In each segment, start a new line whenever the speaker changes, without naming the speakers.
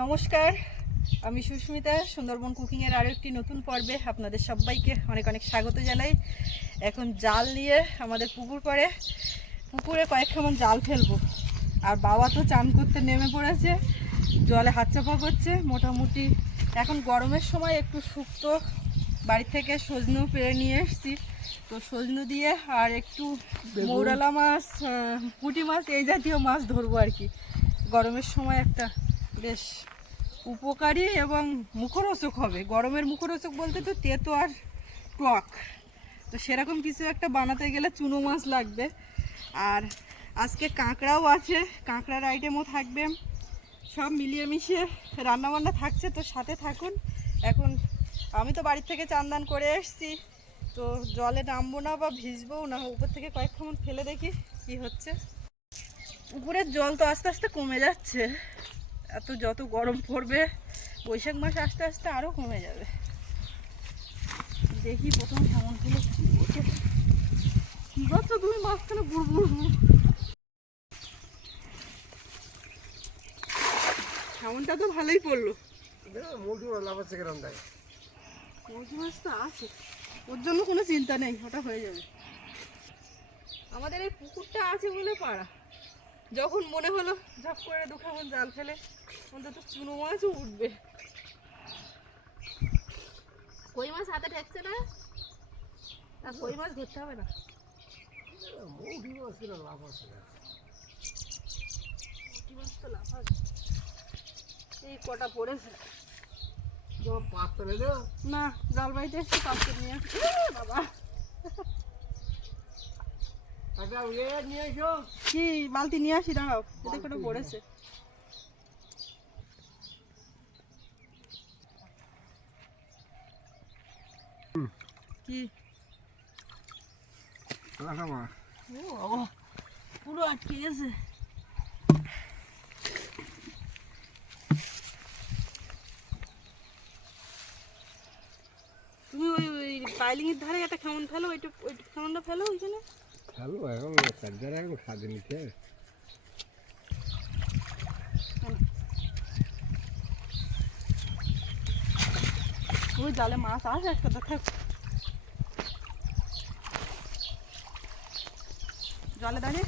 নমস্কার আমি সুস্মিতা সুন্দরবন কুকিংয়ের আরও একটি নতুন পর্বে আপনাদের সবাইকে অনেক অনেক স্বাগত জানাই। এখন জাল নিয়ে আমাদের পুকুর পরে পুকুরে কয়েক কেমন জাল ফেলব। আর বাবা তো চান করতে নেমে পড়েছে জলে হাত চাপা করছে মোটামুটি এখন গরমের সময় একটু শুক্তো বাড়ি থেকে সজনেও পেরে নিয়ে এসেছি। তো সজনু দিয়ে আর একটু মৌরালা মাছ পুঁটি মাছ এই জাতীয় মাছ ধরবো আর কি। গরমের সময় একটা বেশ উপকারী এবং মুখরোচক হবে। গরমের মুখরোচক বলতে তো তেতো আর টক। তো সেরকম কিছু একটা বানাতে গেলে চুনো মাছ লাগবে। আর আজকে কাঁকড়াও আছে, কাঁকড়ার আইটেমও থাকবে। সব মিলিয়ে মিশিয়ে রান্নাবান্না থাকছে, তো সাথে থাকুন। এখন আমি তো বাড়ির থেকে চান্দান করে এসেছি, তো জলে নামবো না বা ভিজবও না, উপর থেকে কয়েক ফেলে দেখি কি হচ্ছে। উপরের জল তো আস্তে আস্তে কমে যাচ্ছে। এত যত গরম পড়বে বৈশাখ মাস আস্তে আস্তে আরও কমে যাবে। দেখি প্রথম কেমন হলো কি ওঠে কি করছ তুমি মাঝখানে বুড় বুড় বুড় কেমনটা তো ভালোই পড়ল।
মোটি লাভ আছে কিরম দেয়।
মৌসুম মাছ তো আছে। ওর জন্য কোনো চিন্তা নেই ওটা হয়ে যাবে। আমাদের এই পুকুরটা আছে বলে পাড়া। যখন মনে হলো ঝপ করে দু খামন জাল ফেলে অন্তত চুনো মাছও উঠবে। কই মাছ হাতে ঠেকছে না? আর কই মাছ ধরতে হবে না।
মোটি মাছ কিরম লাভ আছে না
মাছ তো লাফাবে। এই কটা পড়েছে।
পাত্র না?
না জাল বাড়িতে একটু পাত্র নিয়ে। বাবা
একটা ইয়ে নিয়ে এসো
কি বালতি নিয়ে আসি দাঁড়াও এতে করে পড়েছে। কি?
রাখা মাছ
ও বাবা, পুরো আটকে গেছে। তুমি ওই ওই পাইলিং ধারে একটা কেমন ফেলো ওইটা ওই কেমনটা ফেলো ওইখানে।
হ্যালো এখন চার্জার এখন সাজে নিতে
মাছ আছে একটা জলে দাঁড়িয়ে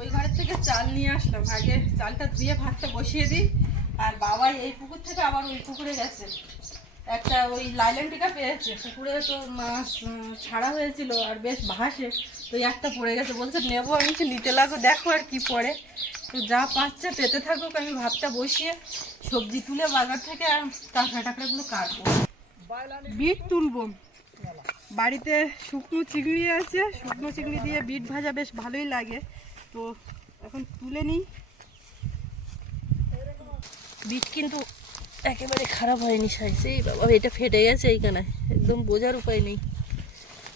ওই ঘরের থেকে চাল নিয়ে আসলাম। আগে চালটা ধুয়ে ভাতটা বসিয়ে দিই। আর বাবা এই পুকুর থেকে আবার ওই পুকুরে গেছে। একটা ওই লাইলেন টিকা পেয়েছে, পুকুরে তো মাছ ছাড়া হয়েছিল আর বেশ ভাসে তো একটা পড়ে গেছে, বলছে নেব, আমি বলছি, নিতে লাগো, দেখো আর কি পড়ে। তো যা পাচ্ছে, পেতে থাকুক, আমি ভাতটা বসিয়ে সবজি তুলে বাজার থেকে আর টাকরা টাকরাগুলো কাটবো। বিট তুলবো। বাড়িতে শুকনো চিংড়ি আছে, শুকনো চিংড়ি দিয়ে বিট ভাজা বেশ ভালোই লাগে। তো এখন তুলে নিই। বিট কিন্তু একেবারে খারাপ হয়নি সাইজ। এই বাবা, এটা ফেটে গেছে এইখানে। একদম বোঝার উপায় নেই।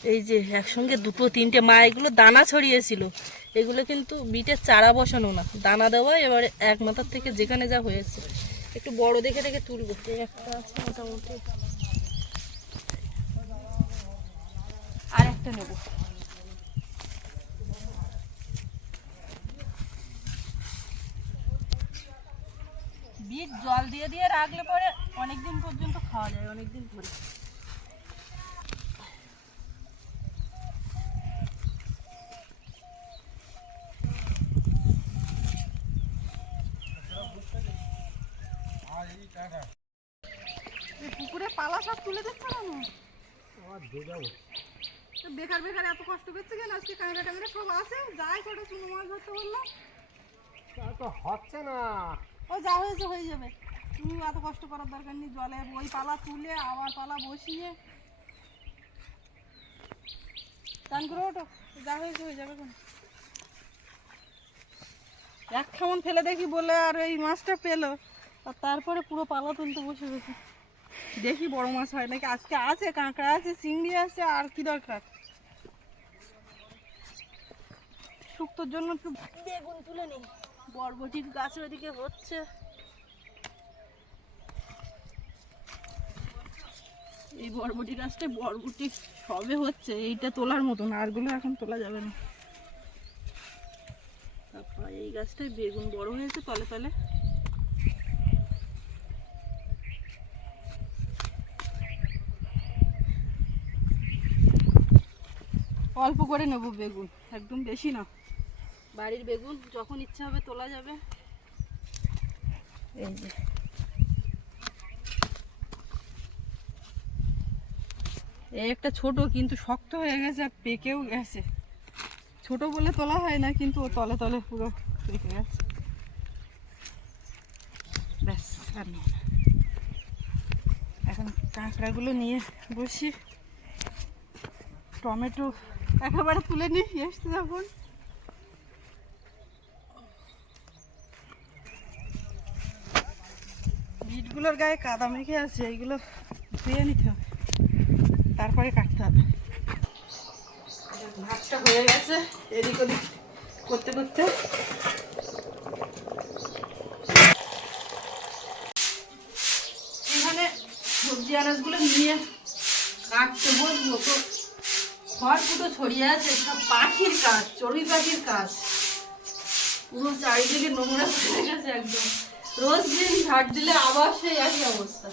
এই যে একসঙ্গে দুটো, তিনটে, মা, এগুলো দানা ছড়িয়েছিল। এগুলো কিন্তু বিটের চারা বসানো না। দানা দেওয়া এবারে এক মাথার থেকে যেখানে যা হয়েছে। একটু বড় দেখে দেখে তুলবো। একটা আছে মোটামুটি। আর একটা নেব। বিট জল দিয়ে দিয়ে রাখলে পরে অনেক দিন পর্যন্ত খাওয়া যায় অনেক দিন পরে পুকুরে পালা সব তুলে দিচ্ছে তো বেকার বেকার এত কষ্ট করছে কেন? আজকে কাঁকড়া টাংড়া সব আছে। যাই ছোটো চুনো মাছ ধরতে বললাম
তা তো হচ্ছে না।
ও যা হয়েছে, হয়ে যাবে। তুমি এত কষ্ট করার দরকার নেই, জলে ওই পালা, তুলে, আবার পালা, বসিয়ে। চান করে ওঠো, যা হয়েছে, হয়ে যাবে এক খামন ফেলে দেখি বলে আর এই মাছটা পেল। আর তারপরে পুরো পালা তুলতে বসে গেছে। দেখি বড় মাছ হয় নাকি? আজকে আছে, কাঁকড়া আছে, চিংড়ি আছে, আর কি দরকার? শুক্তোর জন্য একটু বেগুন তুলে নিই। বরবটির গাছের ওদিকে হচ্ছে। এই বরবটি গাছটা বরবটি সবে হচ্ছে, এইটা তোলার মতন, আরগুলো এখন তোলা যাবে না। তারপর এই গাছটায় বেগুন বড় হয়েছে তলে তলে। অল্প করে নেব বেগুন, একদম বেশি না। বাড়ির বেগুন যখন ইচ্ছা হবে তোলা যাবে। এই যে। এই একটা ছোট কিন্তু শক্ত হয়ে গেছে আর পেকেও গেছে। ছোট বলে তোলা হয় না, কিন্তু ও তলে তলে পুরো পেকে গেছে। ব্যাস, আর এখন কাঁকড়াগুলো নিয়ে বসি। টমেটো একেবারে তুলে নিই এসছে যখন বিটগুলোর গায়ে কাদা মেখে আছে এইগুলো ধুয়ে নিতে হবে। তারপরে কাটতে হবে। ভাতটা হয়ে গেছে, এদিক ওদিক করতে করতে। এখানে সবজি আনাজগুলো নিয়ে কাটতে বসবো তো। খড় ফুটো ছড়িয়ে আছে, সব পাখির কাজ, চড়ুই পাখির কাজ। পুরো চারিদিকে নোংরা হয়ে গেছে একদম। রোজ দিন ঝাড় দিলে আবার সেই একই অবস্থা।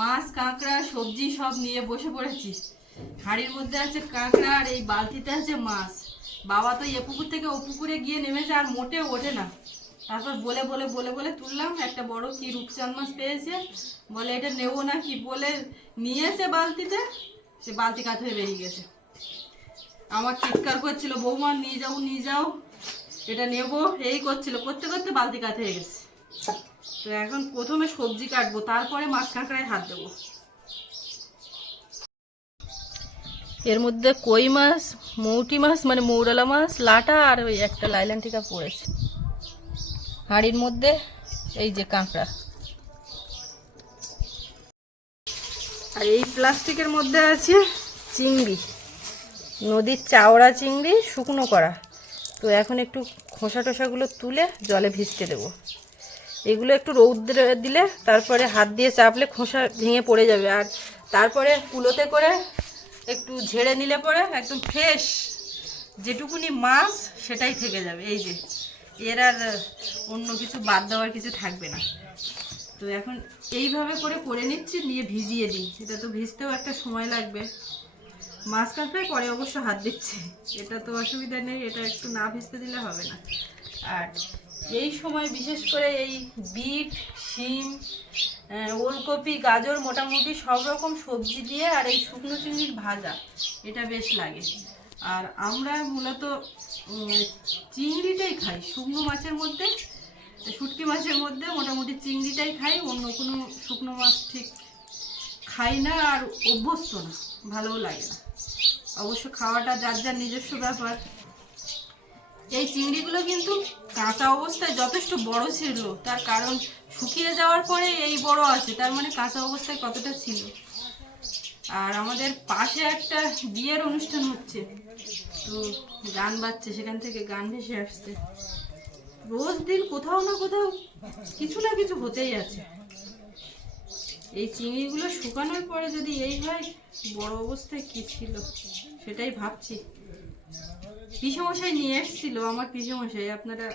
মাছ, কাঁকড়া, সবজি সব নিয়ে বসে পড়েছি। হাড়ির মধ্যে আছে কাঁকড়া আর এই বালতিতে আছে মাছ। বাবা তো এ পুকুর থেকে ও পুকুরে গিয়ে নেমেছে আর মোটে ওঠে না। তারপর বলে বলে বলে বলে তুললাম, একটা বড় কি রূপচাঁদ মাছ পেয়েছে। বলে, এটা নেব না কি? বলে, নিয়েছে বালতিতে? সে বালতি কাত বেরিয়ে গেছে। আমার চিৎকার করছিল, বৌমা, নিয়ে যাও নিয়ে যাও। এটা নেব, এই করছিল, করতে করতে বালতি কাত হয়ে গেছে। তো এখন প্রথমে সবজি কাটবো, তারপরে মাছ কাঁকড়ায় হাত দেবো। এর মধ্যে কই মাছ, মৌটি মাছ মানে মৌরালা মাছ, লাটা আর ওই একটা লাইলান টিকা পড়েছে। হাঁড়ির মধ্যে এই যে কাঁকড়া। আর এই প্লাস্টিকের মধ্যে আছে চিংড়ি, নদীর চাওড়া চিংড়ি, শুকনো করা। তো এখন একটু খোসা টোসাগুলো তুলে জলে ভিজতে দেবো। এগুলো একটু রৌদ্রে দিলে তারপরে হাত দিয়ে চাপলে খোসা ভেঙে পড়ে যাবে। আর তারপরে কুলোতে করে একটু ঝেড়ে নিলে পরে একদম ফ্রেশ যেটুকুনি মাছ সেটাই থেকে যাবে। এই যে, এর আর অন্য কিছু বাদ দেওয়ার কিছু থাকবে না। তো এখন এইভাবে করে করে নিচ্ছি, নিয়ে ভিজিয়ে দিই। এটা তো ভিজতেও একটা সময় লাগবে। মাছ কাটবে পরে অবশ্য হাত দিচ্ছে। এটা তো অসুবিধা নেই, এটা একটু না ভিজতে দিলে হবে না। আর এই সময় বিশেষ করে এই বিট, শিম ওলকপি, গাজর মোটামুটি সব রকম সবজি দিয়ে আর এই শুকনো চিংড়ির ভাজা, এটা বেশ লাগে। আর আমরা মূলত চিংড়িটাই খাই, শুকনো মাছের মধ্যে, শুটকি মাছের মধ্যে মোটামুটি চিংড়িটাই খাই, অন্য কোনো শুকনো মাছ ঠিক খাই না আর অভ্যস্ত না, ভালোও লাগে না। অবশ্য খাওয়াটা যার যার নিজস্ব ব্যাপার। এই চিংড়িগুলো কিন্তু কাঁচা অবস্থায় যথেষ্ট বড় ছিল। তার কারণ শুকিয়ে যাওয়ার পরে এই বড় আছে, তার মানে কাঁচা অবস্থায় কতটা ছিল। আর আমাদের পাশে একটা বিয়ের অনুষ্ঠান হচ্ছে। তো গান বাজছে, সেখান থেকে গান ভেসে আসছে। রোজ দিন কোথাও না কোথাও কিছু না কিছু হতেই আছে। এই চিংড়িগুলো শুকানোর পরে যদি এই হয়, বড় অবস্থায় কি ছিল? সেটাই ভাবছি। পিসমশাই নিয়ে এসেছিল, আমার পিসমশাই, আপনারা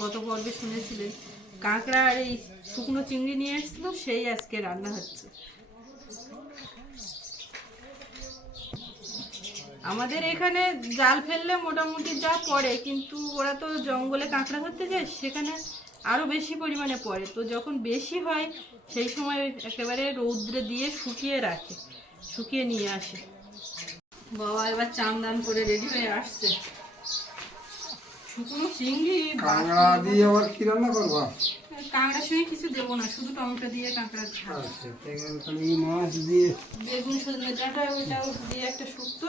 গত পর্বে শুনেছিলেন। কাঁকড়া আর এই শুকনো চিংড়ি নিয়ে এসেছিল, সেই আজকে রান্না হচ্ছে। আমাদের এখানে জাল ফেললে মোটামুটি যা পড়ে, কিন্তু ওরা তো জঙ্গলে কাঁকড়া ধরতে যায়, সেখানে আরও বেশি পরিমাণে পড়ে। তো যখন বেশি হয় সেই সময় একেবারে রৌদ্রে দিয়ে শুকিয়ে রাখে শুকিয়ে নিয়ে আসে। বাবা এবার চান দান করে রেডি হয়ে আসছে। শুকনো চিংড়ি
কাঁকড়া দিয়ে আবার কি রান্না করবা?
কাঁকড়ার সঙ্গে কিছু দেবো না শুধু টমেটো দিয়ে কাঁকড়া ঝাল
আচ্ছা মাছ দিয়ে
বেগুন সজনে ডাঁটা ওইটাও দিয়ে একটা শুক্তো।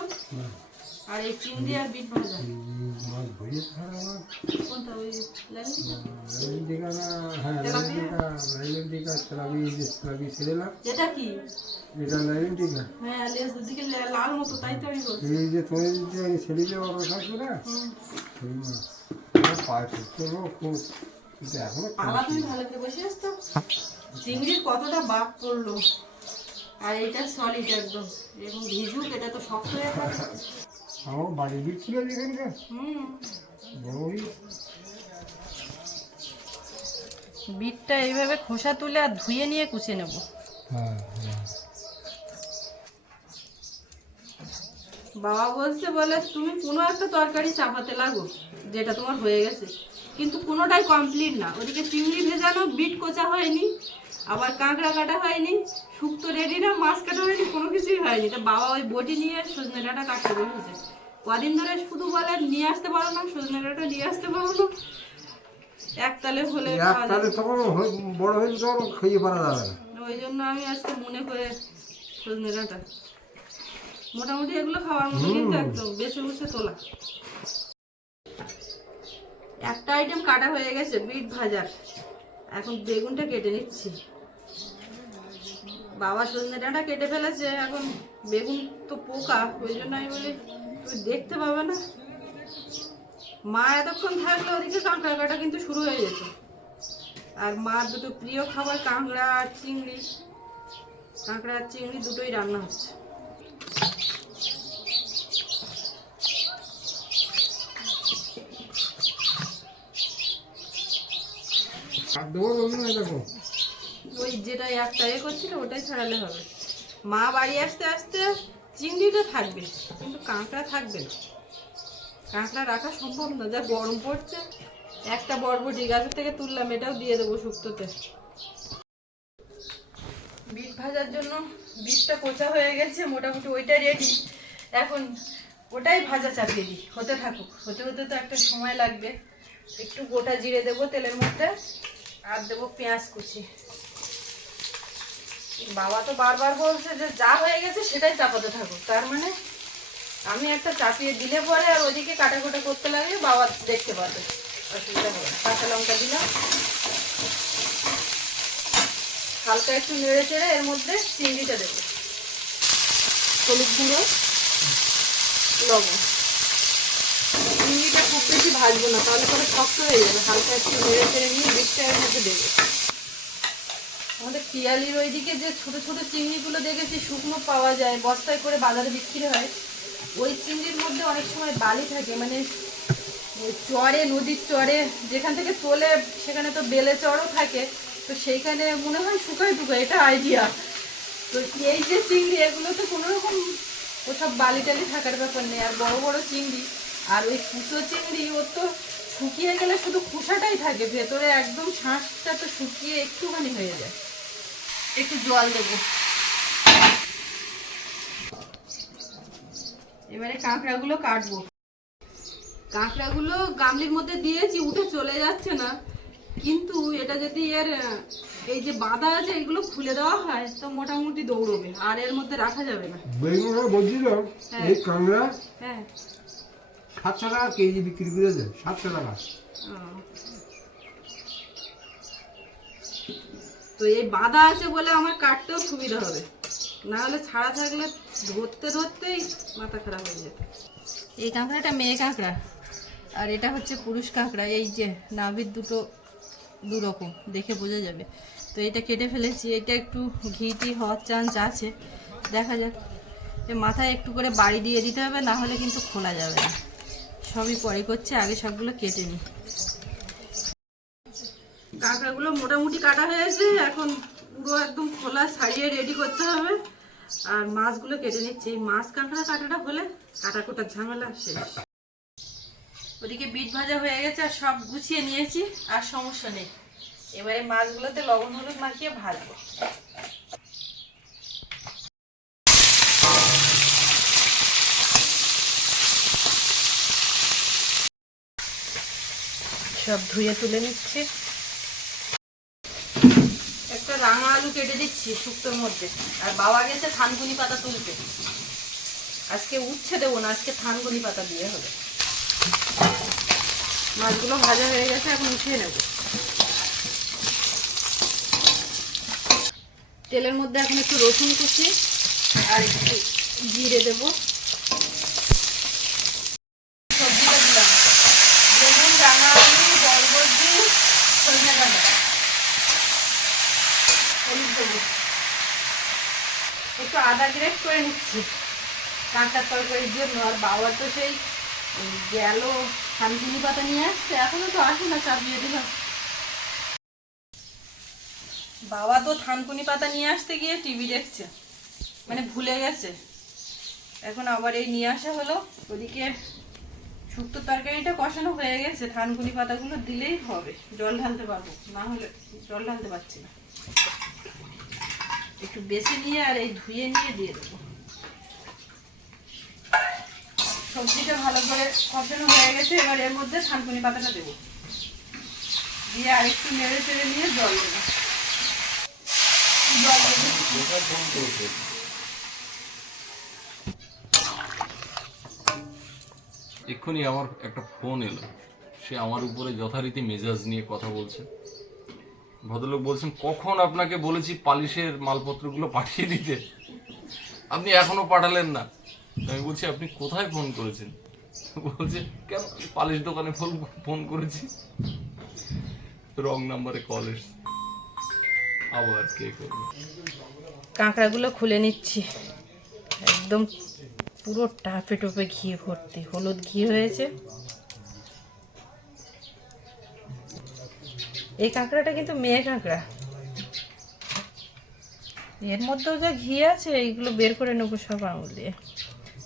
আর এই চিংড়ি আর বিট ভাজা।
মাছ ভরিয়ে খাওয়া
কোনটা ওই?
দিকা? না হ্যাঁ লাইলের দিকা লাইলের দিকা চালাবি যে চালাবি ছেড়েলাম
এটা কি?
এটা দিকা।
হ্যাঁ লেজ দিকে লাল মতো তাই তো আমি বলছি।
এই যে তুমি যে বড় থাকবে না
হুম।
সেই মাছ পায়ে ঠুকতে খুব
এখনও তুমি ভালো করে বসে আসতো চিংড়ির কতটা বাপ পড়ল আর এটা সলিড একদম। এবং ভিজুক এটা তো শক্ত হয়ে
আমার বাড়ি দিচ্ছিল যেখানকার?
হুম।
বড় বিট
বিটটা এইভাবে খোসা তুলে আর ধুয়ে নিয়ে কুচে নেব।
হ্যাঁ হ্যাঁ।
বাবা বলছে বলে তুমি কোনো একটা তরকারি চাপাতে লাগো যেটা তোমার হয়ে গেছে। কিন্তু কোনোটাই কমপ্লিট না। ওদিকে চিংড়ি ভেজানো বিট কোচা হয়নি। আবার কাঁকড়া কাটা হয়নি শুক্তো রেডি না মাছ কাটা হয়নি কোনো কিছুই হয়নি। তা বাবা ওই বটি নিয়ে সজনে ডাঁটা কাটতে বসেছে। কদিন ধরে শুধু বলে নিয়ে আসতে পারো না সজনে ডাঁটা নিয়ে আসতে পারো না। একতালে হলে
এক
খাওয়া যাবে।
তাহলে তখন বড় হয়ে তখন খাইয়ে পারা যাবে না।
ওই জন্য আমি আজকে মনে করে সজনে ডাঁটা। মোটামুটি এগুলো খাওয়ার মতো কিন্তু একদম বেছে বুঝে তোলা। একটা আইটেম কাটা হয়ে গেছে বিট ভাজার। এখন বেগুনটা কেটে নিচ্ছি। বাবা সজনে ডাঁটা কেটে ফেলেছে, এখন বেগুন তো পোকা, ওই জন্য আমি বলি, তুমি দেখতে পাবে না। মা এতক্ষণ থাকলে, ওদিকে কাঁকড়া কাটা কিন্তু শুরু হয়ে যেত আর মার দুটো প্রিয় খাবার কাঁকড়া আর চিংড়ি। কাঁকড়া আর চিংড়ি দুটোই রান্না হচ্ছে
আর দেবো বলব না দেখো
ওই একটা এ করছিল, ওটাই ছাড়ালে হবে। মা বাড়ি আসতে আসতে থাকবে, কিন্তু কাঁকড়া থাকবে না। কাঁকড়া রাখা সম্ভব যা গরম পড়ছে, একটা বরবটি গাছের থেকে তুললাম, এটাও দিয়ে দেবো শুক্তোতে। বিট ভাজার জন্য বিটটা কোচা হয়ে গেছে, মোটামুটি ওইটা রেডি এখন ওটাই ভাজা চাপিয়ে দিই, হতে থাকুক। হতে হতে তো একটা সময় লাগবে। একটু গোটা জিরে দেবো তেলের মধ্যে। আর দেবো পেঁয়াজ কুচি। বাবা তো বারবার বলছে যে যা হয়ে গেছে সেটাই চাপাতে থাকুক তার মানে আমি একটা চাপিয়ে দিলে পরে আর ওদিকে কাটাকুটা করতে লাগলে বাবা দেখতে পাবে অসুবিধা হবে কাঁচা লঙ্কা দিলাম। হালকা একটু নেড়ে চেড়ে এর মধ্যে চিংড়িটা দেবো। হলুদ গুঁড়ো, লবণ। ভাজবো না, তাহলে পরে শক্ত হয়ে যাবে, হালকা একটু নেড়ে চেড়ে নিয়ে এর মধ্যে দেবো। আমাদের পিয়ালির ওইদিকে যে ছোট ছোট চিংড়িগুলো দেখেছি, শুকনো পাওয়া যায়, বস্তায় করে বাজারে বিক্রি হয়, ওই চিংড়ির মধ্যে অনেক সময় বালি থাকে মানে চরে, নদীর চরে, যেখান থেকে তোলে, সেখানে তো বেলে চরও থাকে, তো সেইখানে মনে হয় শুকায় টুকায়, এটা আইডিয়া তো এই যে চিংড়ি এগুলো তো কোনো রকম ওসব বালি টালি থাকার ব্যাপার নেই, আর বড় বড় চিংড়ি আর ওই কুচো চিংড়ি ওর তো শুকিয়ে গেলে শুধু খোসাটাই থাকে ভেতরে একদম শাঁসটা তো শুকিয়ে একটুখানি হয়ে যায়। একটু জল দেবো। এবারে কাঁকড়াগুলো কাটবো। কাঁকড়াগুলো গামলির মধ্যে দিয়েছি উঠে চলে যাচ্ছে না। কিন্তু এটা যদি এর এই যে বাঁধা আছে এগুলো খুলে দেওয়া হয় তো মোটামুটি দৌড়বে আর এর মধ্যে রাখা যাবে না।
বলছিল
হ্যাঁ।
এই কাঁকড়া
হ্যাঁ।
সাতশো টাকা কেজি বিক্রি করে দেয় সাতশো টাকা।
তো এই বাঁধা আছে বলে আমার কাটতেও সুবিধা হবে। না হলে ছাড়া থাকলে ধরতে ধরতেই মাথা খারাপ হয়ে যেত। এই কাঁকড়াটা মেয়ে কাঁকড়া, আর এটা হচ্ছে পুরুষ কাঁকড়া, এই যে নাভির দুটো দু রকম দেখে বোঝা যাবে। তো এটা কেটে ফেলেছি, এটা একটু ঘিটি হওয়ার চান্স আছে। দেখা যাক মাথায় একটু করে বাড়ি দিয়ে দিতে হবে, না হলে কিন্তু খোলা যাবে না। সবই পরে করছে আগে সবগুলো কেটে নিই। কাঁকড়াগুলো মোটামুটি কাটা হয়েছে এখন পুরো একদম খোলা ছাড়িয়ে রেডি করতে হবে। আর মাছগুলো কেটে নিচ্ছি। এই মাছ কাঁকড়া কাটাটা হলে কাটা কোটার ঝামেলা শেষ। ওদিকে বিট ভাজা হয়ে গেছে আর সব গুছিয়ে নিয়েছি আর সমস্যা নেই। এবারে মাছগুলোতে লবণ হলুদ মাখিয়ে ভাজবো। সব ধুয়ে তুলে নিচ্ছি। একটা রাঙা আলু কেটে দিচ্ছি শুক্তোর মধ্যে। আর বাবা গেছে থানকুনি পাতা তুলতে। আজকে উচ্ছে দেবো না, আজকে থানকুনি পাতা দিয়ে হবে। মাছগুলো ভাজা হয়ে গেছে, এখন উঠিয়ে নেব। তেলের মধ্যে এখন একটু রসুন কুচি আর একটু জিরে দেবো সবজিটা দিলাম বেগুন রাঙা আলু বরবটি সজনে ডাঁটা হলুদ দেবো একটু আদা গ্রেট করে নিচ্ছি। কাঁচা তরকারির জন্য। আর বাবা তো সেই গেল থানকুনি পাতা নিয়ে আসছে। এখনও তো আসে না, চাপিয়ে দিলাম বাবা তো থানকুনি পাতা নিয়ে আসতে গিয়ে টিভি দেখছে। মানে ভুলে গেছে। এখন আবার এই নিয়ে আসা হলো। ওদিকে শুক্তো তরকারিটা কষানো হয়ে গেছে। থানকুনি পাতাগুলো দিলেই হবে। জল ঢালতে পারব। না হলে জল ঢালতে পারছি না। একটু বেশি নিয়ে আর এই ধুয়ে নিয়ে দিয়ে দেবো। সবজিটা ভালো করে কষানো হয়ে গেছে, এবার এর মধ্যে থানকুনি পাতাটা দেবো। দিয়ে আরেকটু নেড়ে চেড়ে নিয়ে জল দেবো। জল দেবো।
এক্ষুনি আমার একটা ফোন এলো। সে আমার উপরে যথারীতি মেজাজ নিয়ে কথা বলছে। ভদ্রলোক বলছেন, কখন আপনাকে বলেছি পালিশের মালপত্রগুলো পাঠিয়ে দিতে? আপনি এখনও পাঠালেন না। আমি বলছি, আপনি কোথায় ফোন করেছেন? বলছে, কেন? পালিশ দোকানে ফোন ফোন করেছি। রং নাম্বারে কল এসছে। আবার কে করবে?
কাঁকড়াগুলো খুলে নিচ্ছি। একদম পুরো টাপে টোপে ঘি ভর্তি। হলুদ ঘি হয়েছে। এই কাঁকড়াটা কিন্তু মেয়ে কাঁকড়া। এর মধ্যেও যা ঘি আছে, এইগুলো বের করে নেব সব আঙুল দিয়ে।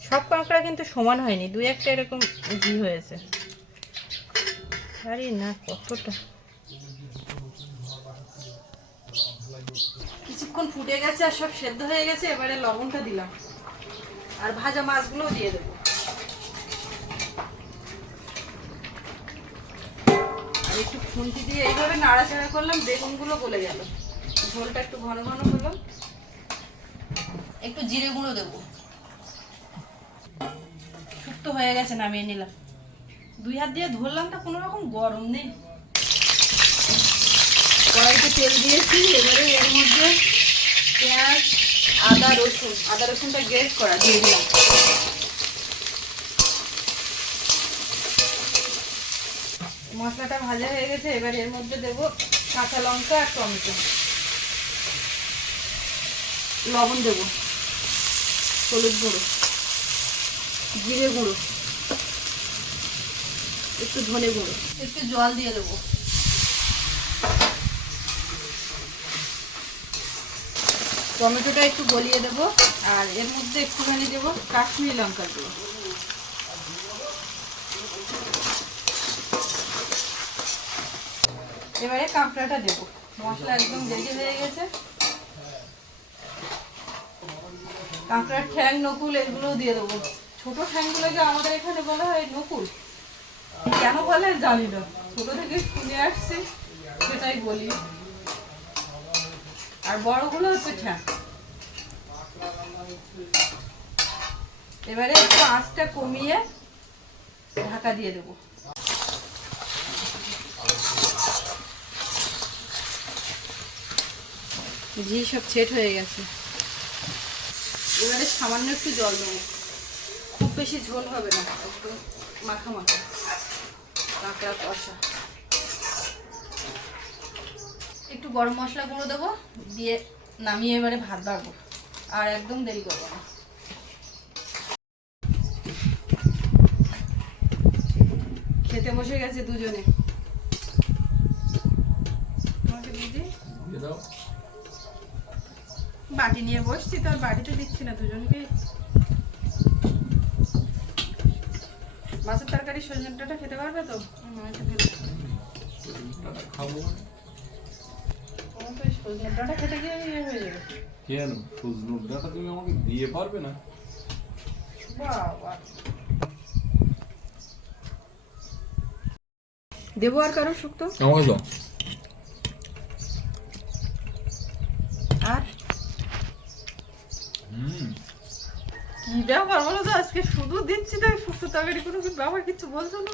সব কাঁকড়া কিন্তু সমান হয়নি, দুই একটা এরকম ঘি হয়েছে। আরে না, কতটা। কিছুক্ষণ ফুটে গেছে আর সব সেদ্ধ হয়ে গেছে, এবারে লবণটা দিলাম। আর ভাজা মাছগুলোও দিয়ে দেবো। একটু খুন্তি দিয়ে এইভাবে নাড়াচাড়া করলাম, বেগুনগুলো গলে গেল। ঝোলটা একটু ঘন ঘন হলো। একটু জিরে গুঁড়ো দেবো। শুক্তো হয়ে গেছে, নামিয়ে নিলাম। দুই হাত দিয়ে ধরলাম, তো কোনো রকম গরম নেই। কড়াইতে তেল দিয়েছি, এবারে এর মধ্যে পেঁয়াজ, আদা রসুন। আদা রসুনটা গ্রেট করা, দিয়ে দিলাম। মশলাটা ভাজা হয়ে গেছে, এবার এর মধ্যে দেব কাঁচা লঙ্কা আর টমেটো। লবণ দেব, হলুদ গুঁড়ো, জিরে গুঁড়ো, একটু ধনে গুঁড়ো, একটু জল দিয়ে দেবো। টমেটোটা একটু গলিয়ে দেব, আর এর মধ্যে একটুখানি দেবো কাশ্মীরি লঙ্কা দেবো এবারে কাঁকড়াটা দেব। মশলা একদম রেডি হয়ে গেছে। কাঁকড়ার ঠ্যাং, নকুল এগুলোও দিয়ে দেবো। ছোট ঠ্যাংগুলোকে আমাদের এখানে বলা হয় নকুল। কেন বলে জানি না। ছোট থেকে শুনে আসছি, সেটাই বলি। আর বড়গুলো হচ্ছে ঠ্যাং। এবারে একটু আঁচটা কমিয়ে ঢাকা দিয়ে দেবো। ঘি সব সেট হয়ে গেছে। এবারে সামান্য একটু জল দেবো। খুব বেশি ঝোল হবে না একটু মাখা মাখা। কাঁকড়া কষা। একটু গরম মশলা গুঁড়ো দেবো দিয়ে নামিয়ে এবারে ভাত বাড়বো। আর একদম দেরি করব না। খেতে বসে গেছে দুজনে। তোমাকে দিদি
দিয়ে দাও।
বাটি নিয়ে বসছি তো আর বাটিতে দিচ্ছি না দুজনকে। মাছের তরকারি সজনে ডাঁটা খেতে পারবে তো?
খাব
ডাঁটা খেতে গিয়ে ইয়ে হয়ে যাবে।
কেন? সজনুর ডাটা তুমি আমাকে দিয়ে পারবে না?
বাবা। দেবো আর কারও শুক্তো?
আমাকে দাও
আর
হুম
কি ব্যাপার? বলো তো আজকে শুধু দিচ্ছি তাই শুক্তো তরকারি কোনো কি ব্যাপার কিছু বলছো না?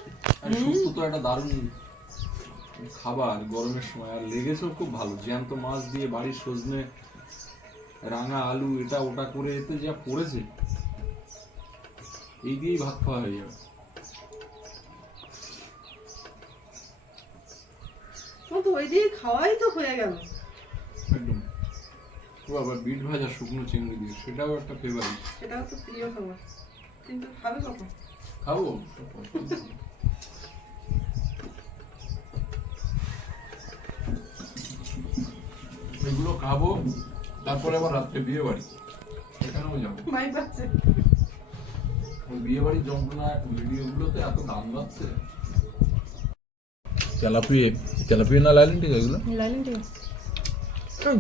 শুক্তো তো একটা দারুণ খাবার গরমের সময়। আর লেগেছেও খুব ভালো জ্যান্ত মাছ দিয়ে বাড়ির সজনে রাঙা আলু এটা ওটা করে এতে যা পড়েছে এই দিয়েই ভাত খাওয়া হয়ে যাবে।
তো ওই দিয়ে খাওয়াই তো হয়ে গেল।
আবার বিট ভাজা শুকনো চিংড়ি দিয়ে সেটাও একটা ফেভারিট
সেটাও তো প্রিয় খাবার। কিন্তু খাবে কখন?
খাব এগুলো খাব তারপরে আবার রাত্রে বিয়ে বাড়ি সেখানেও যাব।
ভাই পাচ্ছে
ওই বিয়ে বাড়ির যন্ত্রণা ভিডিওগুলোতে এত দাম বাজছে। তেলাপিয়ে তেলাপিয়ে না লাইলেন ঠিক এগুলো?
লাইলেন ঠিক
ওই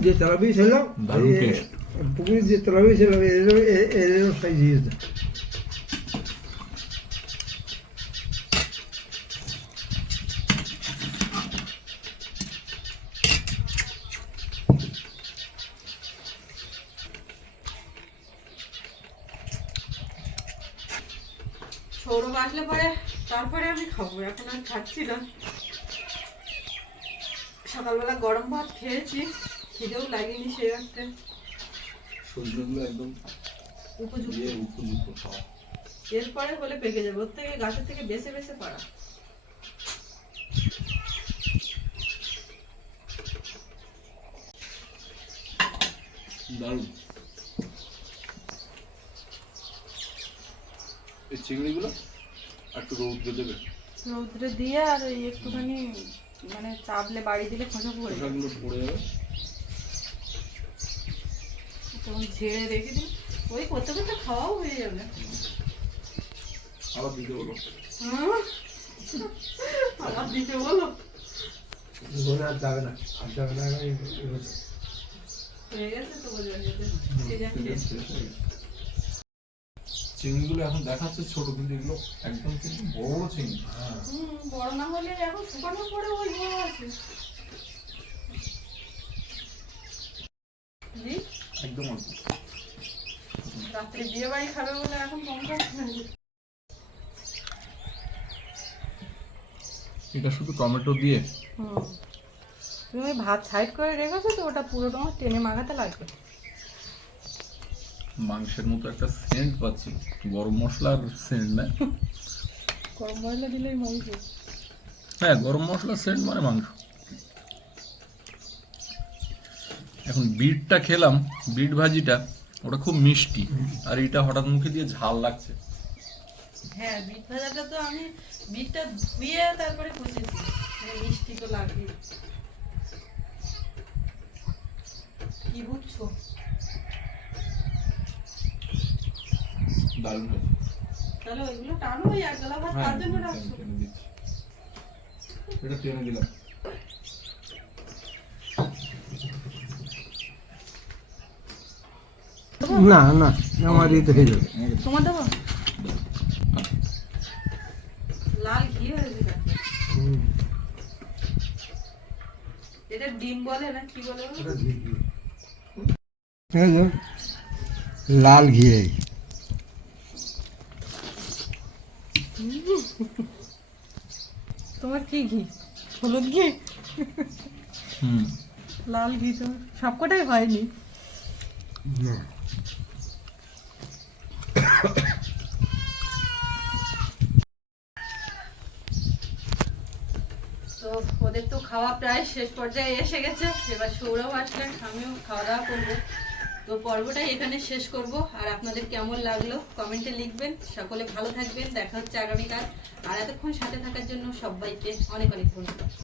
যে তেলাপি
taste।
পুকুরে যে তেলাপি এরও এরও সাইজ দিয়েছে
সৌরভ আসলে পরে তারপরে আমি খাব এখন আর খাচ্ছি না। সকালবেলা গরম ভাত খেয়েছি। খিদেও লাগেনি সে একটা
সবজিগুলো একদম
উপযুক্ত।
উপযুক্ত খাওয়া
এরপরে হলে পেকে যাবে। ওর থেকে গাছের থেকে বেছে বেছে পাড়া।
দারুণ। এই চিংড়িগুলো একটু রৌদ্রে দেবে।
রৌদ্রে দিয়ে আর ওই একটুখানি মানে চাপলে বাড়ি দিলে খোঁজা পড়ে
পড়ে যাবে।
তখন ঝেড়ে রেখে দিন ওই করতে করতে খাওয়াও হয়ে যাবে।
আবার দিতে বলো।
হ্যাঁ? আবার দিতে বলো।
আর যাবে না আর যাবে না।
হয়ে
চিংড়িগুলো এখন দেখাচ্ছে ছোট কিন্তু এগুলো একদম কিন্তু বড় চিংড়ি।
হুম বড় না হলে এখন শুকানোর পরে ওই বড় আছে।
একদম অল্প।
রাত্রে বিয়ে বাড়ি খাবে বলে এখন কম
এটা শুধু টমেটো দিয়ে?
তুমি ভাত সাইড করে রেখেছো তো ওটা পুরো তোমার টেনে মাখাতে লাগবে।
মাংসের মতো একটা সেন্ট পাচ্ছি। গরম মশলার সেন্ট না?
গরম মশলা দিলেই মাংস
হ্যাঁ গরম মশলার সেন্ট মানে মাংস। এখন বিটটা খেলাম বিট ভাজিটা ওটা খুব মিষ্টি। আর এটা হঠাৎ মুখে দিয়ে ঝাল লাগছে।
হ্যাঁ বিট ভাজাটা তো আমি বিটটা ধুয়ে তারপরে কষেছি। মানে মিষ্টি তো লাগবে কি বুঝছ?
দারুণ হয়েছে।
তাহলে ওইগুলো টানো ওই এক গলা ভাত তার জন্য রাখছো।
এটা টেনে দিলাম।
না না আমার ইয়ে হয়ে যাবে।
তোমার দেবো? লাল ঘি হয়েছে এটা ডিম বলে না কি বলে?
এই লাল ঘি এই।
তোমার কি ঘি? হলুদ ঘি? লাল ঘি তো সবকটাই হয়নি।
না।
তো ওদের তো খাওয়া প্রায় শেষ পর্যায়ে এসে গেছে। এবার সৌরভ আসলে আমিও খাওয়া দাওয়া করব। তো পর্বটা এখানে শেষ করব। আর আপনাদের কেমন লাগল কমেন্টে লিখবেন। সকলে ভালো থাকবেন। দেখা হচ্ছে আগামীকাল। আর এতক্ষণ সাথে থাকার জন্য সবাইকে অনেক অনেক ধন্যবাদ।